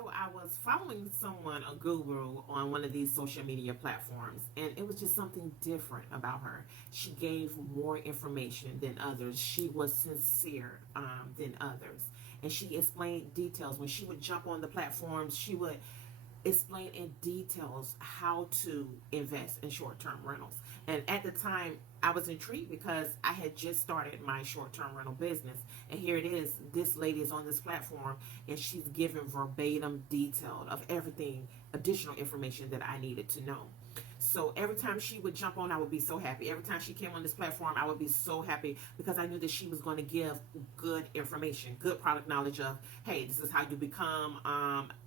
So I was following someone, a guru, on one of these social media platforms, and it was just something different about her. She gave more information than others. She was sincere than others, and she explained details. When she would jump on the platforms, she would explain in details how to invest in short-term rentals. And at the time, I was intrigued because I had just started my short-term rental business. And here it is, this lady is on this platform and she's giving verbatim detail of everything, additional information that I needed to know. So every time she would jump on, I would be so happy. Every time she came on this platform, I would be so happy because I knew that she was going to give good information, good product knowledge of, hey, this is how you become,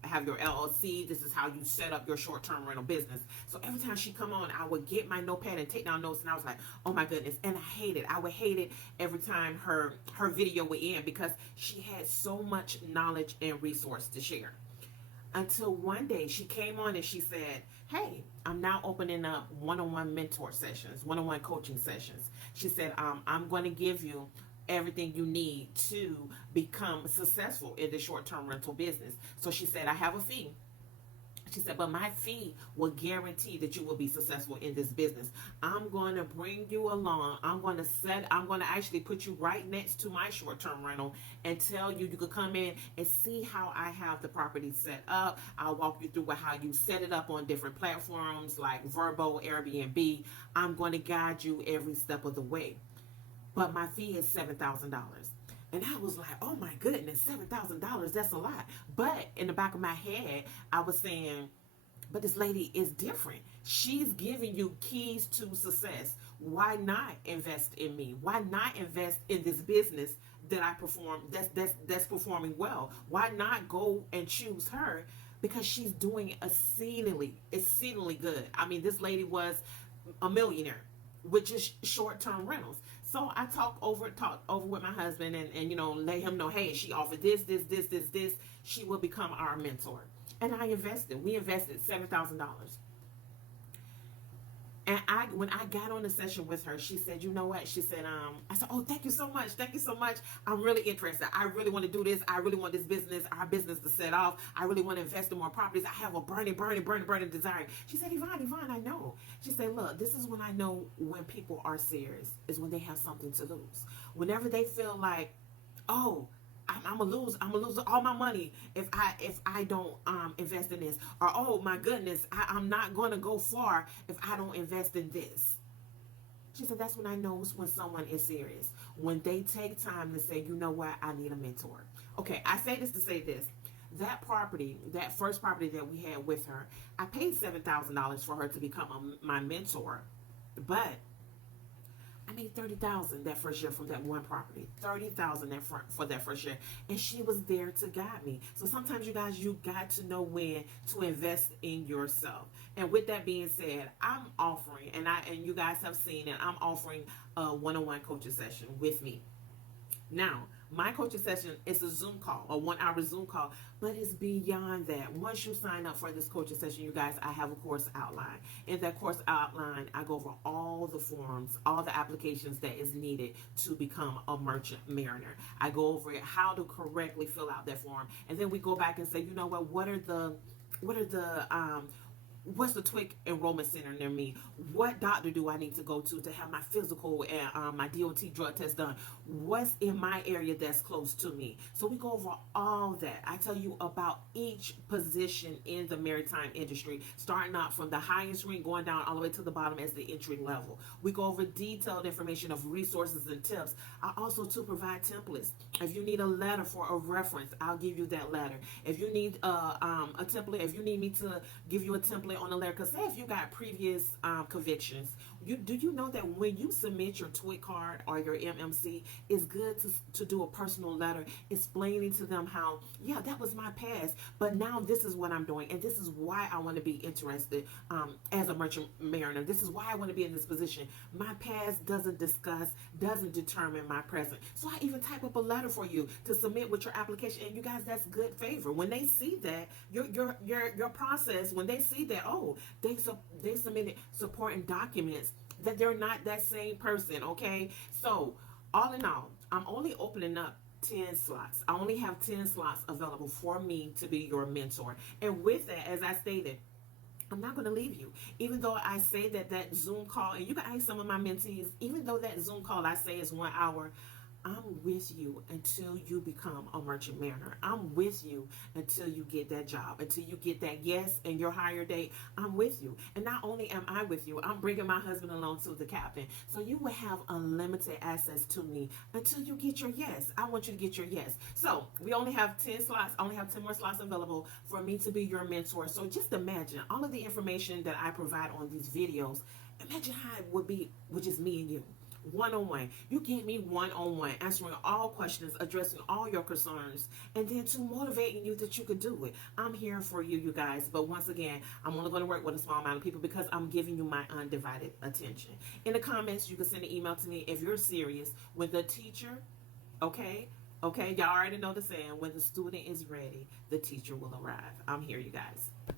have your LLC. This is how you set up your short-term rental business. So every time she come on, I would get my notepad and take down notes, and I was like, oh my goodness. And I hate it. I would hate it every time her video would end because she had so much knowledge and resource to share. Until one day she came on and she said, hey, I'm now opening up one-on-one mentor sessions, one-on-one coaching sessions. She said, I'm going to give you everything you need to become successful in the short-term rental business. So she said, I have a fee. She said, but my fee will guarantee that you will be successful in this business. I'm going to bring you along. I'm going to actually put you right next to my short-term rental and tell you could come in and see how I have the property set up. I'll walk you through how you set it up on different platforms like Verbo, Airbnb. I'm going to guide you every step of the way. But my fee is $7,000. And I was like, oh my goodness, $7,000, that's a lot. But in the back of my head, I was saying, but this lady is different. She's giving you keys to success. Why not invest in me? Why not invest in this business that I perform, that's performing well? Why not go and choose her? Because she's doing exceedingly good. I mean, this lady was a millionaire with just short-term rentals. So I talked over with my husband and let him know, hey, she offered this. She will become our mentor. And we invested $7,000. And when I got on the session with her, she said, you know what? She said, I said, oh, thank you so much. Thank you so much. I'm really interested. I really want to do this. I really want our business to set off. I really want to invest in more properties. I have a burning desire. She said, Yvonne, I know. She said, look, this is when I know when people are serious, is when they have something to lose. Whenever they feel like, oh, I'm gonna lose all my money if I don't invest in this, or oh my goodness, I'm not gonna go far if I don't invest in this. She said that's when I know when someone is serious, when they take time to say, you know what, I need a mentor. Okay, I say this to say this. That first property that we had with her, I paid $7,000 for her to become my mentor, but I made $30,000 that first year from that one property. $30,000 for that first year, and she was there to guide me. So sometimes, you guys, you got to know when to invest in yourself. And with that being said, I'm offering, and you guys have seen it, I'm offering a one-on-one coaching session with me. Now, my coaching session is a Zoom call, a 1-hour Zoom call, but it's beyond that. Once you sign up for this coaching session, you guys, I have a course outline. In that course outline, I go over all the forms, all the applications that is needed to become a merchant mariner. I go over it, how to correctly fill out that form, and then we go back and say, you know what's the TWIC enrollment center near me? What doctor do I need to go to have my physical and my DOT drug test done? What's in my area that's close to me? So we go over all that. I tell you about each position in the maritime industry, starting out from the highest ring, going down all the way to the bottom as the entry level. We go over detailed information of resources and tips. I also to provide templates. If you need a letter for a reference, I'll give you that letter. If you need a template, if you need me to give you a template on the letter, because say if you got previous convictions, do you know that when you submit your TWIC card or your MMC, it's good to do a personal letter explaining to them how, yeah, that was my past, but now this is what I'm doing, and this is why I want to be interested as a merchant mariner. This is why I want to be in this position. My past doesn't determine my present. So I even type up a letter for you to submit with your application, and you guys, that's good favor. When they see that your process, when they see that, oh, they submitted supporting documents, that they're not that same person. Okay, so all in all, I'm only opening up 10 slots. I only have 10 slots available for me to be your mentor. And with that, as I stated, I'm not going to leave you. Even though I say that Zoom call, and you can ask some of my mentees, even though that Zoom call I say is 1 hour, I'm with you until you become a merchant mariner. I'm with you until you get that job, until you get that yes and your hire date. I'm with you. And not only am I with you, I'm bringing my husband along to the captain. So you will have unlimited access to me until you get your yes. I want you to get your yes. So we only have 10 slots. I only have 10 more slots available for me to be your mentor. So just imagine all of the information that I provide on these videos. Imagine how it would be with just me and you. One-on-one. You get me one-on-one, answering all questions, addressing all your concerns, and then to motivating you that you could do it. I'm here for you, you guys. But once again, I'm only going to work with a small amount of people because I'm giving you my undivided attention. In the comments, you can send an email to me if you're serious with the teacher. Okay? Okay, y'all already know the saying, when the student is ready, the teacher will arrive. I'm here, you guys.